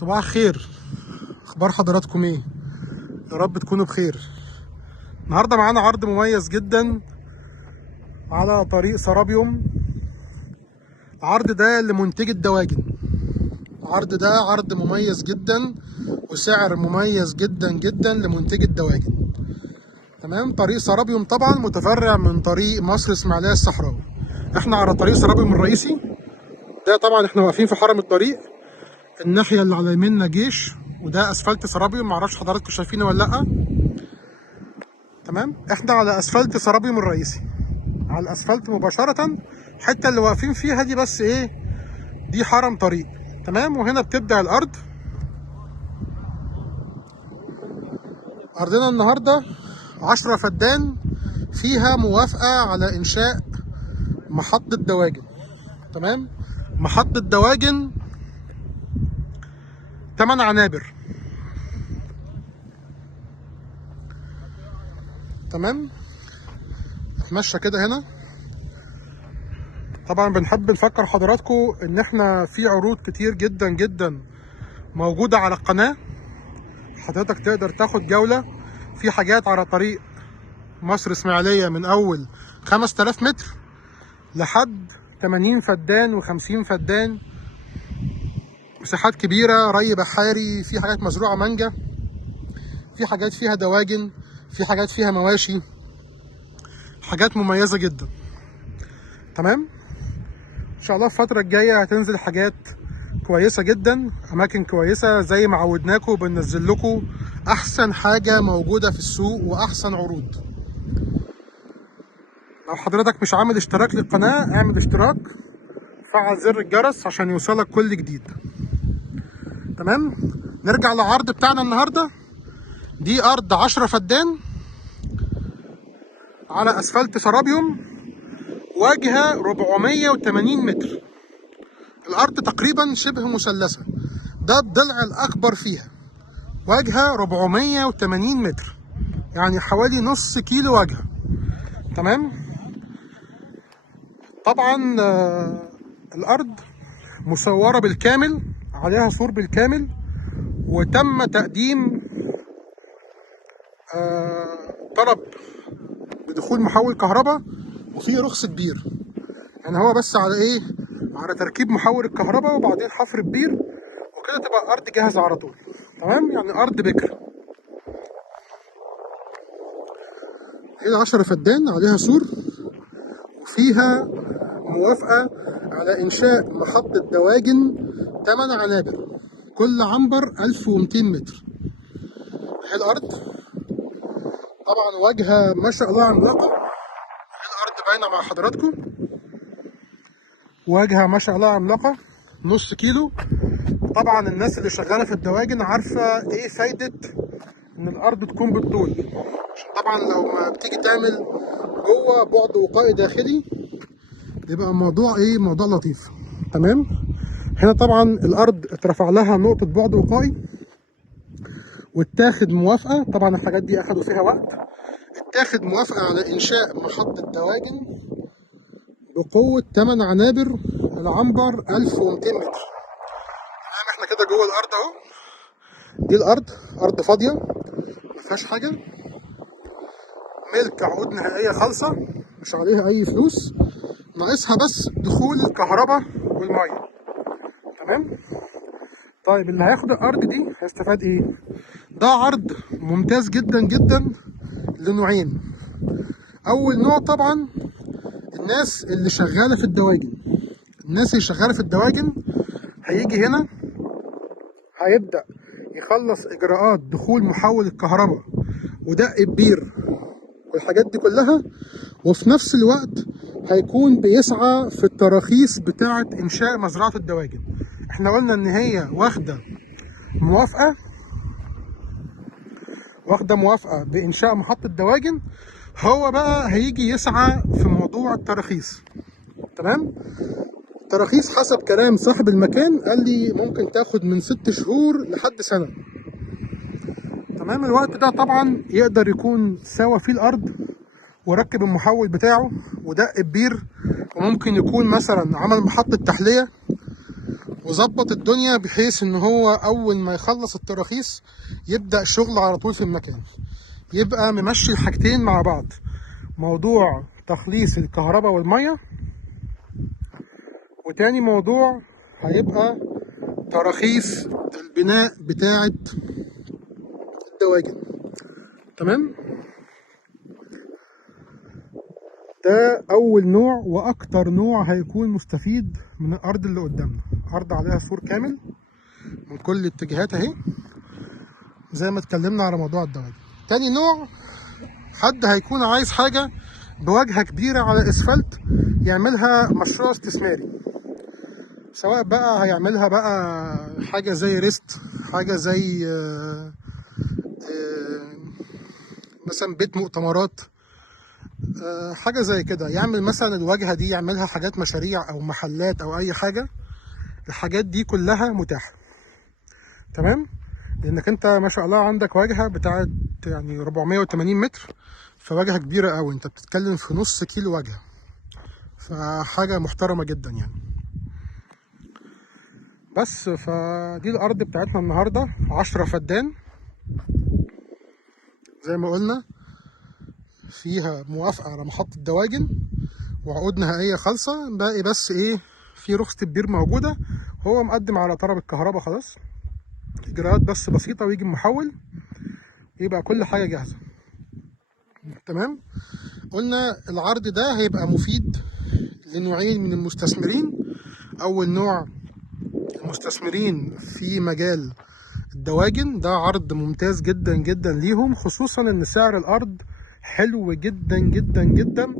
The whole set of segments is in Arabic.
صباح الخير. اخبار حضراتكم ايه؟ يا رب تكونوا بخير. النهارده معانا عرض مميز جدا على طريق سرابيوم. العرض ده لمنتج الدواجن. العرض ده عرض مميز جدا وسعر مميز جدا جدا لمنتج الدواجن. تمام. طريق سرابيوم طبعا متفرع من طريق مصر اسماعيليه الصحراوي. احنا على طريق سرابيوم الرئيسي ده. طبعا احنا واقفين في حرم الطريق. الناحيه اللي على يميننا جيش، وده اسفلت سرابيوم. معرفش حضراتكم شايفينه ولا لا. تمام. احنا على اسفلت سرابيوم الرئيسي، على الاسفلت مباشره. الحته اللي واقفين فيها دي بس ايه، دي حرم طريق. تمام. وهنا بتبدا الارض. ارضنا النهارده 10 فدان، فيها موافقه على انشاء محطه دواجن. تمام. محطه دواجن 8 عنابر. تمام. اتمشى كده هنا. طبعا بنحب نفكر حضراتكم ان احنا في عروض كتير جدا جدا موجودة على القناة. حضرتك تقدر تاخد جولة في حاجات على طريق مصر اسماعيلية من اول 5000 متر لحد 80 فدان و50 فدان. مساحات كبيرة، ري بحاري، في حاجات مزروعة مانجا، في حاجات فيها دواجن، في حاجات فيها مواشي. حاجات مميزة جدا. تمام. ان شاء الله الفترة الجاية هتنزل حاجات كويسة جدا، اماكن كويسة زي ما عودناكم. بننزل لكم احسن حاجة موجودة في السوق واحسن عروض. لو حضرتك مش عامل اشتراك للقناة اعمل اشتراك، فعل زر الجرس عشان يوصلك كل جديد. تمام. نرجع للعرض بتاعنا النهاردة. دي ارض 10 فدان على اسفلت سرابيوم، واجهة 480 متر. الارض تقريبا شبه مثلثة، ده الضلع الاكبر فيها. واجهة 480 متر، يعني حوالي نص كيلو واجهة. تمام. طبعا الارض مصورة بالكامل، عليها سور بالكامل، وتم تقديم طلب بدخول محول كهرباء، وفي رخصة بير. يعني هو بس على ايه، على تركيب محول الكهرباء وبعدين حفر البير، وكده تبقى الارض جاهزة على طول. تمام. يعني ارض بكر. هي 10 فدان، عليها سور، وفيها موافقة على إنشاء محطة دواجن 8 عنابر، كل عنبر 1200 متر. هي الأرض طبعا واجهة ما شاء الله عملاقة. هي الأرض باينة مع حضراتكم، واجهة ما شاء الله عملاقة، نص كيلو. طبعا الناس اللي شغالة في الدواجن عارفة إيه فايدة إن الأرض تكون بالطول، عشان طبعا لو ما بتيجي تعمل جوه بعد وقائي داخلي يبقى الموضوع ايه، موضوع لطيف. تمام. هنا طبعا الارض اترفع لها نقطة بعد وقائي واتاخد موافقة. طبعا الحاجات دي اخدوا فيها وقت. اتاخد موافقة على انشاء محطة دواجن بقوة 8 عنابر، العنبر 1200 متر. تمام. احنا كده جوه الارض اهو. دي الارض، ارض فاضية ما فيهاش حاجة، ملك عقود نهائية خالصة، مش عليها اي فلوس، ناقصها بس دخول الكهرباء والمية. تمام. طيب اللي هياخد الارض دي هيستفاد ايه؟ ده عرض ممتاز جدا جدا لنوعين. اول نوع طبعا الناس اللي شغاله في الدواجن. الناس اللي شغاله في الدواجن هيجي هنا، هيبدا يخلص اجراءات دخول محول الكهرباء ودق البير والحاجات دي كلها، وفي نفس الوقت هيكون بيسعى في التراخيص بتاعه انشاء مزرعه الدواجن. احنا قلنا ان هي واخده موافقه بانشاء محطه دواجن. هو بقى هيجي يسعى في موضوع التراخيص. تمام. التراخيص حسب كلام صاحب المكان قال لي ممكن تاخد من 6 شهور لحد سنه. تمام. الوقت ده طبعا يقدر يكون سوى فيه الارض وركب المحول بتاعه ودق البير، وممكن يكون مثلا عمل محطه تحليه وظبط الدنيا بحيث ان هو اول ما يخلص التراخيص يبدأ شغل على طول في المكان، يبقى ممشي الحاجتين مع بعض، موضوع تخليص الكهرباء والمية، وتاني موضوع هيبقى تراخيص البناء بتاعة الدواجن. تمام، ده أول نوع وأكتر نوع هيكون مستفيد من الأرض اللي قدامنا. أرض عليها سور كامل من كل الاتجاهات أهي، زي ما اتكلمنا على موضوع الدواجن. تاني نوع، حد هيكون عايز حاجة بواجهة كبيرة على اسفلت يعملها مشروع استثماري، سواء بقى هيعملها بقى حاجة زي ريست، حاجة زي مثلا بيت مؤتمرات، حاجة زي كده، يعمل مثلا الواجهة دي يعملها حاجات مشاريع أو محلات أو أي حاجة. الحاجات دي كلها متاحة. تمام، لأنك أنت ما شاء الله عندك واجهة بتاعت يعني 480 متر، فواجهة كبيرة أوي، أنت بتتكلم في نص كيلو واجهة، فحاجة محترمة جدا يعني. بس فدي الأرض بتاعتنا النهاردة، 10 فدان زي ما قلنا، فيها موافقة على محطة دواجن وعقود نهائية خالصة، باقي بس ايه، في رخصة البير موجودة، هو مقدم على طلب الكهرباء خلاص، إجراءات بس بسيطة ويجي المحول يبقى كل حاجة جاهزة. تمام، قلنا العرض ده هيبقى مفيد لنوعين من المستثمرين. أول نوع المستثمرين في مجال الدواجن، ده عرض ممتاز جدا جدا ليهم، خصوصا ان سعر الارض حلو جدا جدا جدا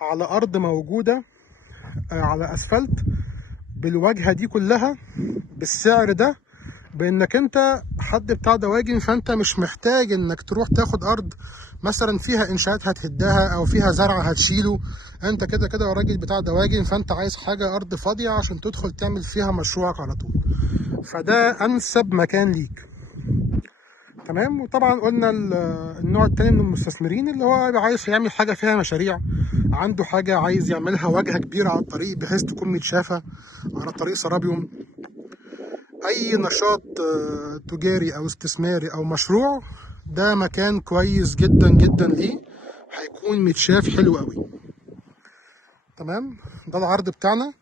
على ارض موجودة على اسفلت بالواجهة دي كلها بالسعر ده، بانك انت حد بتاع دواجن، فانت مش محتاج انك تروح تاخد ارض مثلا فيها انشاءات هتهدها او فيها زرع هتشيله، انت كده كده راجل بتاع دواجن، فانت عايز حاجة ارض فاضية عشان تدخل تعمل فيها مشروعك على طول، فده انسب مكان ليك. تمام، وطبعا قلنا النوع التاني من المستثمرين اللي هو عايز يعمل حاجة فيها مشاريع، عنده حاجة عايز يعملها واجهة كبيرة على الطريق بحيث تكون متشافة على طريق سرابيوم، أي نشاط تجاري أو استثماري أو مشروع، ده مكان كويس جدا جدا ليه، هيكون متشاف حلو قوي. تمام، ده العرض بتاعنا،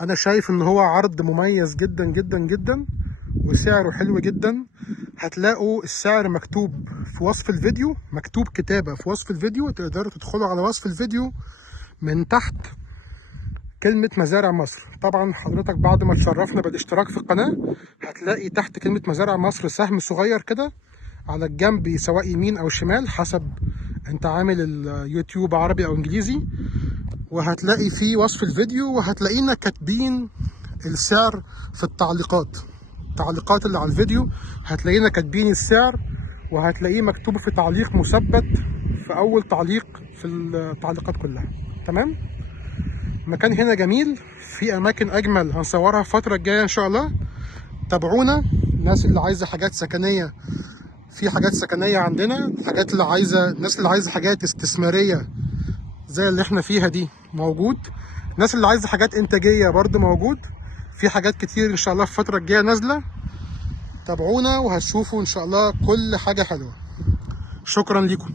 أنا شايف إن هو عرض مميز جدا جدا جدا وسعره حلو جدا. هتلاقوا السعر مكتوب في وصف الفيديو، مكتوب كتابة في وصف الفيديو، تقدروا تدخلوا على وصف الفيديو من تحت كلمة مزارع مصر. طبعا حضرتك بعد ما تشرفنا بالاشتراك في القناة هتلاقي تحت كلمة مزارع مصر سهم صغير كده على الجنب، سواء يمين او شمال حسب انت عامل اليوتيوب عربي او انجليزي، وهتلاقي فيه وصف الفيديو، وهتلاقينا كاتبين السعر في التعليقات اللي على الفيديو، هتلاقينا كاتبين السعر، وهتلاقيه مكتوب في تعليق مثبت في اول تعليق في التعليقات كلها. تمام، المكان هنا جميل، في اماكن اجمل هنصورها الفتره الجايه ان شاء الله. تابعونا، الناس اللي عايزه حاجات سكنيه، في حاجات سكنيه عندنا، حاجات اللي عايزه، الناس اللي عايزه حاجات استثماريه زي اللي احنا فيها دي موجود، الناس اللي عايزه حاجات انتاجيه برضه موجود، في حاجات كتير ان شاء الله في الفتره الجايه نازله. تابعونا وهتشوفوا ان شاء الله كل حاجه حلوه. شكرا لكم.